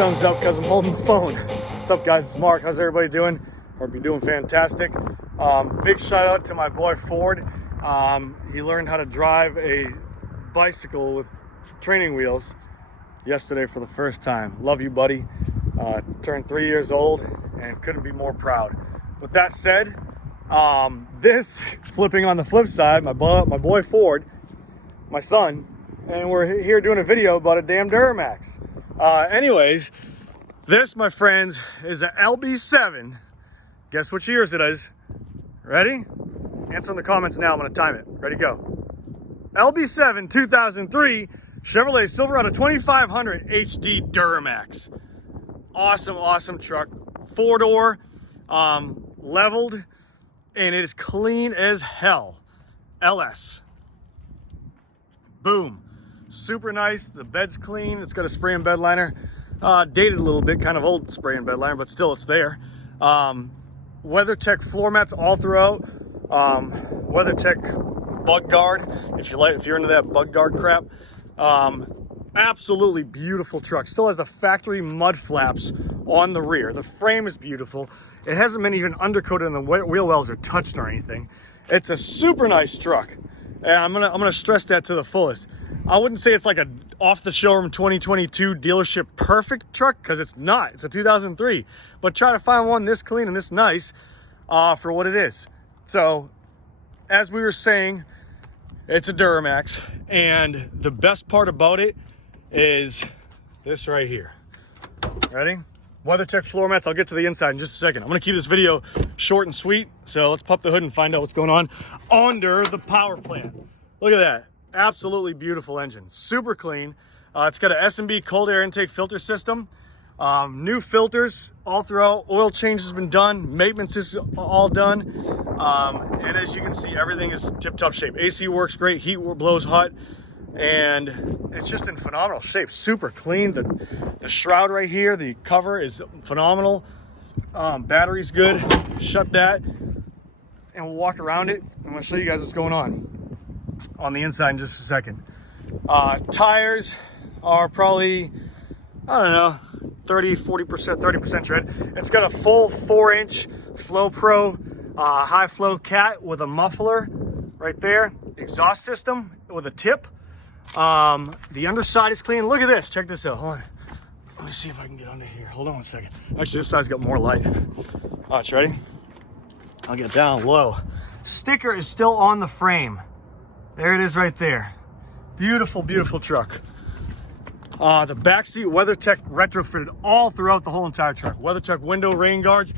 thumbs up because I'm holding the phone. What's up, guys? It's Mark. How's everybody doing? Hope you're doing fantastic. Big shout out to my boy Ford. He learned how to drive a bicycle with training wheels yesterday for the first time. Love you, buddy. Turned 3 years old and couldn't be more proud. With that said, this flipping on the flip side, my boy Ford, my son, and we're here doing a video about a damn Duramax. Anyways, this, my friends, is a LB7. Guess which years it is? Ready? Answer in the comments now. I'm gonna time it. Ready, go. LB7 2003 Chevrolet Silverado 2500 HD Duramax. Awesome truck. 4-door, leveled, and it is clean as hell. LS. Boom. Super nice. The bed's clean. It's got a spray and bed liner. Dated a little bit, kind of old spray and bed liner, but still it's there. WeatherTech floor mats all throughout. WeatherTech bug guard, if you're into that bug guard crap. Absolutely beautiful truck. Still has the factory mud flaps on the rear. The frame is beautiful. It hasn't been even undercoated and the wheel wells are touched or anything. It's a super nice truck. And I'm gonna stress that to the fullest. I wouldn't say it's like a off the showroom 2022 dealership perfect truck, because it's not. It's a 2003. But try to find one this clean and this nice for what it is. So, as we were saying, it's a Duramax, and the best part about it is this right here. Ready? WeatherTech floor mats. I'll get to the inside in just a second. I'm gonna keep this video short and sweet, so let's pop the hood and find out what's going on under the power plant. Look at that. Absolutely beautiful engine. Super clean. It's got a S&B cold air intake filter system. New filters all throughout. Oil change has been done. Maintenance is all done. And as you can see, everything is tip-top shape. AC works great. Heat blows hot. And it's just in phenomenal shape. Super clean. The shroud right here, the cover is phenomenal. Battery's good. Shut that. And we'll walk around it. I'm going to show you guys what's going on the inside in just a second. Tires are probably, I don't know, 30% tread. It's got a full 4-inch Flow Pro high flow cat with a muffler right there. Exhaust system with a tip. The underside is clean. Look at this. Check this out. Hold on. Let me see if I can get under here. Hold on one second. Actually, this side's got more light. Watch, ready? I'll get down low. Sticker is still on the frame. There it is right there. Beautiful truck. The back seat, WeatherTech retrofitted all throughout the whole entire truck. WeatherTech window rain guards,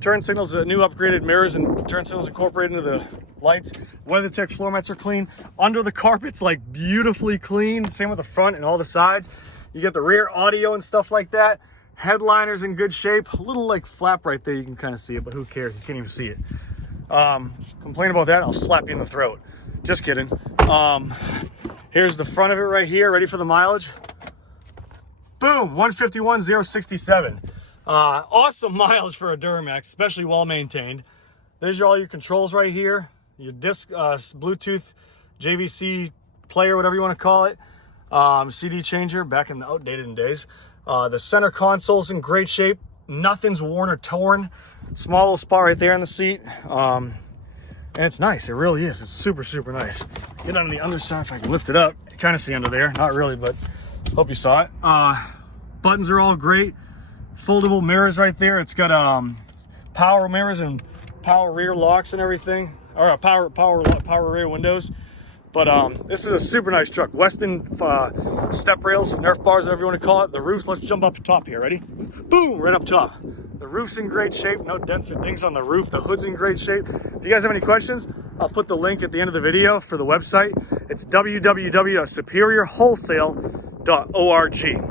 turn signals, new upgraded mirrors and turn signals incorporated into the lights. WeatherTech floor mats are clean. Under the carpet's like beautifully clean. Same with the front and all the sides. You get the rear audio and stuff like that. Headliner's in good shape. A little like flap right there. You can kind of see it, but who cares? You can't even see it. Complain about that, I'll slap you in the throat. Just kidding. Here's the front of it right here. Ready for the mileage? Boom, 151,067. Awesome mileage for a Duramax, especially well maintained. There's all your controls right here. Your disc, Bluetooth, JVC player, whatever you want to call it. CD changer, back in the outdated days. The center console's in great shape. Nothing's worn or torn. Small little spot right there in the seat. And it's nice. It really is. It's super nice. Get on the underside if I can lift it up. You kind of see under there. Not really, but hope you saw it. Buttons are all great. Foldable mirrors right there. It's got power mirrors and power rear locks and everything. Or power rear windows. But this is a super nice truck. Westin step rails, Nerf bars, whatever you want to call it. The roofs, let's jump up top here. Ready? Boom, right up top. The roof's in great shape. No dents or dings on the roof. The hood's in great shape. If you guys have any questions, I'll put the link at the end of the video for the website. It's www.superiorwholesale.org.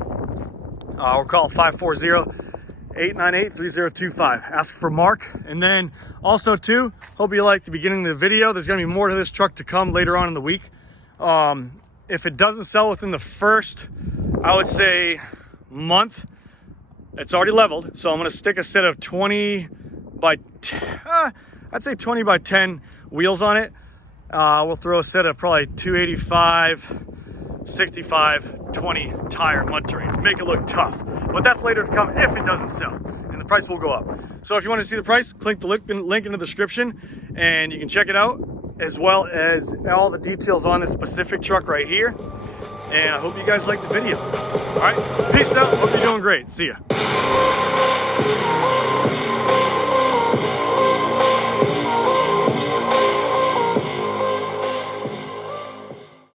Or call 540-898-3025. Ask for Mark. And then also too, hope you liked the beginning of the video. There's going to be more to this truck to come later on in the week. If it doesn't sell within the first, I would say, month, it's already leveled. So I'm going to stick a set of 20 by 10, I'd say 20 by 10 wheels on it. We'll throw a set of probably 285 65, 20 tire mud terrains. Make it look tough. But that's later to come if it doesn't sell, and the price will go up. So if you want to see the price, click the link in the description and you can check it out, as well as all the details on this specific truck right here. And I hope you guys liked the video. All right, peace out. Hope you're doing great. See ya.